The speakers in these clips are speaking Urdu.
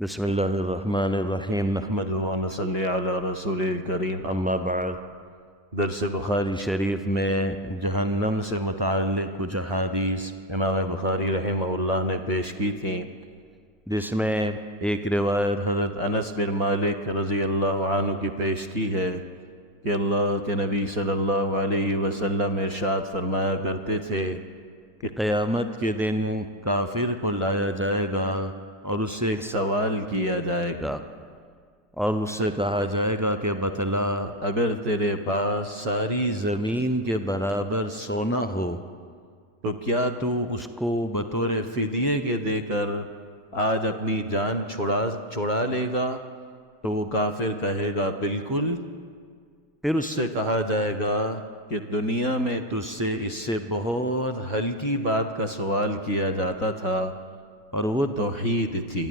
بسم اللہ الرحمن الرحیم نحمدہ و نصلی علی رسول کریم اما بعد۔ درس بخاری شریف میں جہنم سے متعلق کچھ احادیث امام بخاری رحمہ اللہ نے پیش کی تھیں، جس میں ایک روایت حضرت انس بن مالک رضی اللہ عنہ کی پیش کی ہے کہ اللہ کے نبی صلی اللہ علیہ وسلم ارشاد فرمایا کرتے تھے کہ قیامت کے دن کافر کو لایا جائے گا اور اس سے ایک سوال کیا جائے گا اور اس سے کہا جائے گا کہ بتلا، اگر تیرے پاس ساری زمین کے برابر سونا ہو تو کیا تو اس کو بطور فدیے کے دے کر آج اپنی جان چھڑا لے گا؟ تو وہ کافر کہے گا بالکل۔ پھر اس سے کہا جائے گا کہ دنیا میں تجھ سے اس سے بہت ہلکی بات کا سوال کیا جاتا تھا اور وہ توحید تھی۔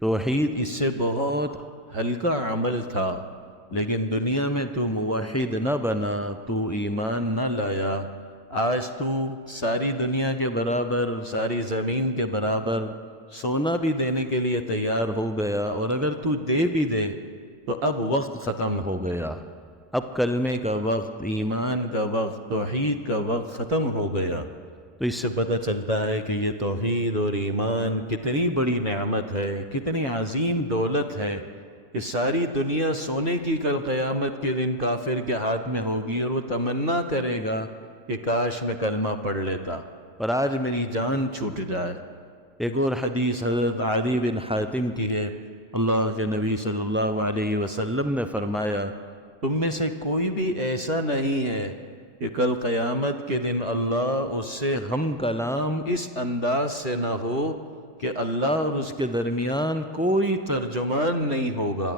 توحید اس سے بہت ہلکا عمل تھا، لیکن دنیا میں تو موحد نہ بنا، تو ایمان نہ لایا۔ آج تو ساری دنیا کے برابر، ساری زمین کے برابر سونا بھی دینے کے لیے تیار ہو گیا، اور اگر تو دے بھی دے تو اب وقت ختم ہو گیا، اب کلمے کا وقت، ایمان کا وقت، توحید کا وقت ختم ہو گیا۔ تو اس سے پتہ چلتا ہے کہ یہ توحید اور ایمان کتنی بڑی نعمت ہے، کتنی عظیم دولت ہے کہ ساری دنیا سونے کی کل قیامت کے دن کافر کے ہاتھ میں ہوگی، اور وہ تمنا کرے گا کہ کاش میں کلمہ پڑھ لیتا اور آج میری جان چھوٹ جائے۔ ایک اور حدیث حضرت عدی بن حاتم کی ہے، اللہ کے نبی صلی اللہ علیہ وسلم نے فرمایا، تم میں سے کوئی بھی ایسا نہیں ہے کہ کل قیامت کے دن اللہ اس سے ہم کلام اس انداز سے نہ ہو کہ اللہ اور اس کے درمیان کوئی ترجمان نہیں ہوگا۔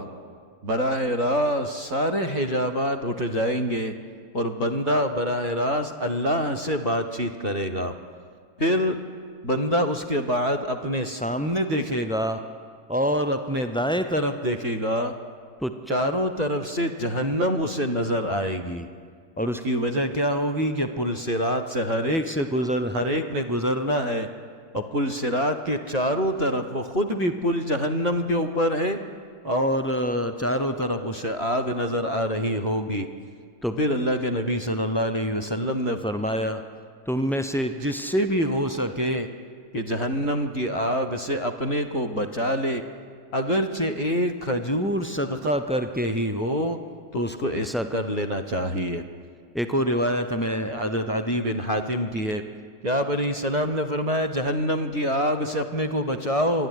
براہ راست سارے حجابات اٹھ جائیں گے اور بندہ براہ راست اللہ سے بات چیت کرے گا۔ پھر بندہ اس کے بعد اپنے سامنے دیکھے گا اور اپنے دائیں طرف دیکھے گا تو چاروں طرف سے جہنم اسے نظر آئے گی، اور اس کی وجہ کیا ہوگی کہ پل صراط سے ہر ایک نے گزرنا ہے، اور پل صراط کے چاروں طرف، وہ خود بھی پل جہنم کے اوپر ہے اور چاروں طرف اسے آگ نظر آ رہی ہوگی۔ تو پھر اللہ کے نبی صلی اللہ علیہ وسلم نے فرمایا، تم میں سے جس سے بھی ہو سکے کہ جہنم کی آگ سے اپنے کو بچا لے، اگرچہ ایک کھجور صدقہ کر کے ہی ہو تو اس کو ایسا کر لینا چاہیے۔ ایک اور روایت میں حضرت عدی بن حاتم کی ہے کہ آپ علیہ السلام نے فرمایا، جہنم کی آگ سے اپنے کو بچاؤ،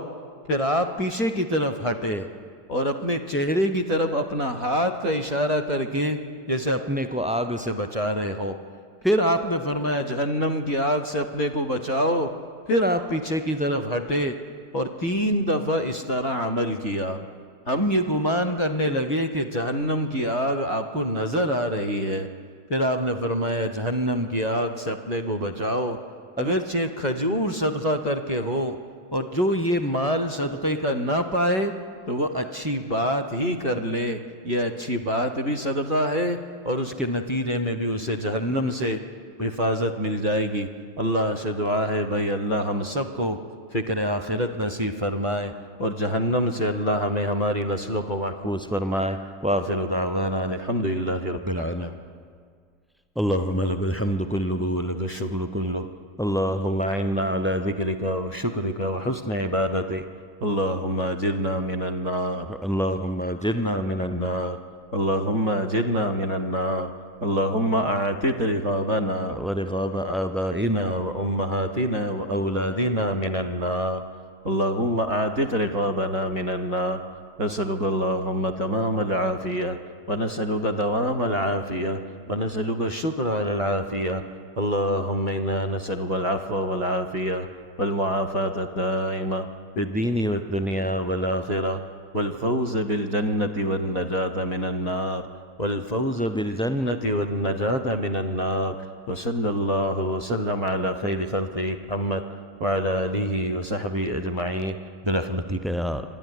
پھر آپ پیچھے کی طرف ہٹے اور اپنے چہرے کی طرف اپنا ہاتھ کا اشارہ کر کے جیسے اپنے کو آگ سے بچا رہے ہو۔ پھر آپ نے فرمایا، جہنم کی آگ سے اپنے کو بچاؤ، پھر آپ پیچھے کی طرف ہٹے اور 3 دفعہ اس طرح عمل کیا۔ ہم یہ گمان کرنے لگے کہ جہنم کی آگ آپ کو نظر آ رہی ہے۔ پھر آپ نے فرمایا، جہنم کی آگ سے اپنے کو بچاؤ، اگرچہ کھجور صدقہ کر کے ہو، اور جو یہ مال صدقے کا نہ پائے تو وہ اچھی بات ہی کر لے، یہ اچھی بات بھی صدقہ ہے اور اس کے نتیجے میں بھی اسے جہنم سے حفاظت مل جائے گی۔ اللہ سے دعا ہے بھائی اللہ ہم سب کو فکر آخرت نصیب فرمائے، اور جہنم سے اللہ ہمیں ہماری نسلوں کو محفوظ فرمائے۔ وآخر دعوانا الحمدللہ رب العالمین۔ اللهم لك الحمد كله ولك الشكر كله، اللهم أعنا على ذكرك وشكرك وحسن عبادتك، اللهم أجرنا من النار، اللهم أجرنا من النار، اللهم أجرنا من النار، اللهم أعتق رقابنا ورقاب آبائنا وأمهاتنا وأولادنا من النار، اللهم أعتق رقابنا من النار، نسألك اللهم تمام العافية ونسألك دوام العافية ونسألك الشكر على العافية، اللهم إنا نسألك العفو والعافية والمعافاة الدائمة في الدين والدنيا والآخرة، والفوز بالجنة والنجاة من النار، والفوز بالجنة والنجاة من النار، وصلى الله وسلم على خير خلقه محمد وعلى آله وصحبه أجمعين برحمتك يا رب۔